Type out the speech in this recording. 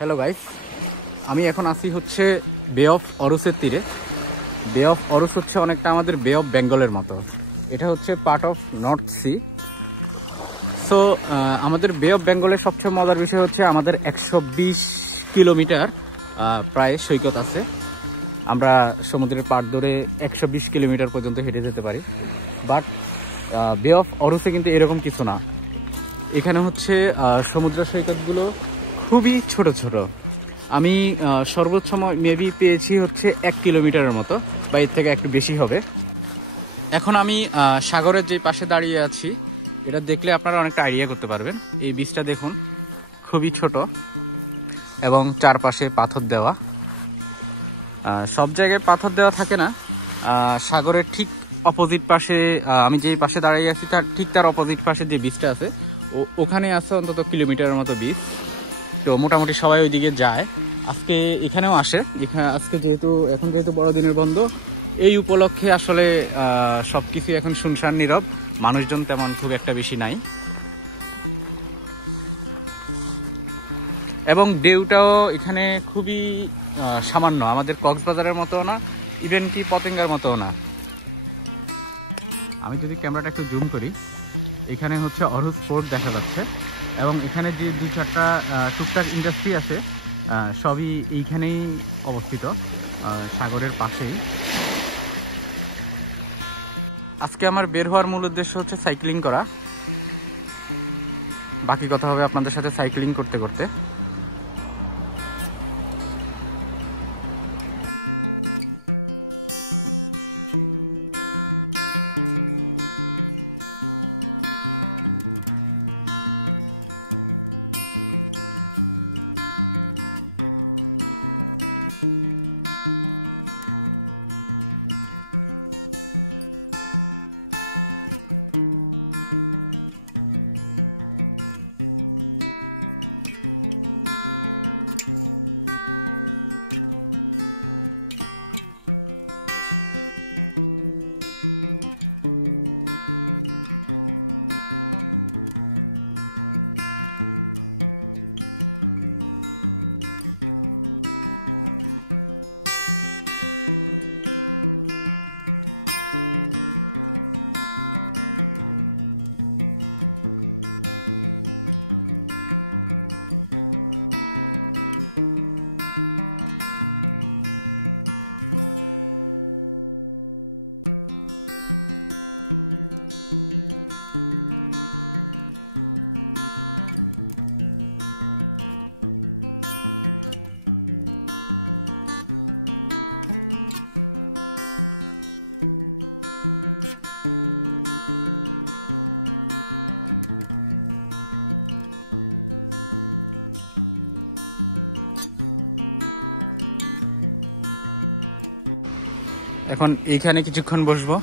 Hello guys, আমি এখন আসি হচ্ছে বে অফ অরুসের তীরে। বে অফ অরুস হচ্ছে অনেকটা আমাদের বে অফ বেঙ্গলের মতো। এটা হচ্ছে part of north sea. So আমাদের বে অফ বেঙ্গলের সবচেয়ে মজার বিষয় হচ্ছে আমাদের 120 কিলোমিটার প্রায় সৈকত আছে। আমরা সমুদ্রের পাড় ধরে 120 কিলোমিটার পর্যন্ত হেঁটে যেতে পারি। বাট বে অফ অরুসে কিন্তু এরকম কিছু না। এখানে হচ্ছে সমুদ্র সৈকতগুলো খুবই ছোট ছোট। আমি সর্বোচ্চ মেবি পেয়েছি হচ্ছে 1 কিলোমিটারের মতো, বা এর থেকে একটু বেশি হবে। এখন আমি সাগরের যে পাশে দাঁড়িয়ে আছি, এটা দেখলে আপনারা অনেকটা আইডিয়া করতে পারবেন। এই বীজটা দেখুন, খুবই ছোট এবং চারপাশে পাথর দেওয়া। সব জায়গায় পাথর দেওয়া থাকে না। সাগরের ঠিক অপোজিট পাশে, আমি যেই পাশে দাঁড়িয়ে আছি তার অপোজিট পাশে যে বীজটা আছে, ওখানে আছে অন্তত কিলোমিটারের মতো বীজ। তো মোটামুটি সবাই ওইদিকে যায়। আজকে এখানেও আসে। আজকে এখন যেহেতু বড়দিনের বন্ধ, এই উপলক্ষে আসলে সব কিছু এখন শুনশান নীরব, মানুষজন তেমন খুব একটা বেশি নাই। এবং ঢেউটাও এখানে খুবই সামান্য, আমাদের কক্সবাজারের মতো না, ইভেন কি পতেঙ্গার মতো না। আমি যদি ক্যামেরাটা একটু জুম করি, এখানে হচ্ছে অরুস পোর্ট দেখা যাচ্ছে, এবং এখানে যে দু চারটা সিস্টার ইন্ডাস্ট্রি আছে, সবই এইখানেই অবস্থিত, সাগরের পাশেই। আজকে আমার বের হওয়ার মূল উদ্দেশ্য হচ্ছে সাইক্লিং করা। বাকি কথা হবে আপনাদের সাথে সাইক্লিং করতে করতে। এখন এইখানে কিছুক্ষণ বসবো।